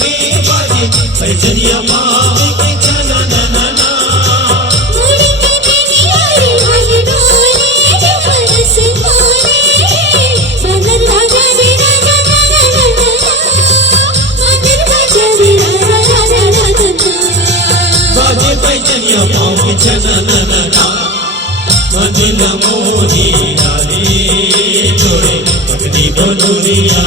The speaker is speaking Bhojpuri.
के बाजे पैजनिया पावे के चना ना ना ना मुड़ी के बेनिया रे भाग डोले जब रस खोले मदन राजा रे राजा ना ना ना ना मदन राजा रे राजा राजा ना ना बाजे पैजनिया पावे के चना ना ना ना मदिन मोही डाले जोड़े पगड़ी बनुरिया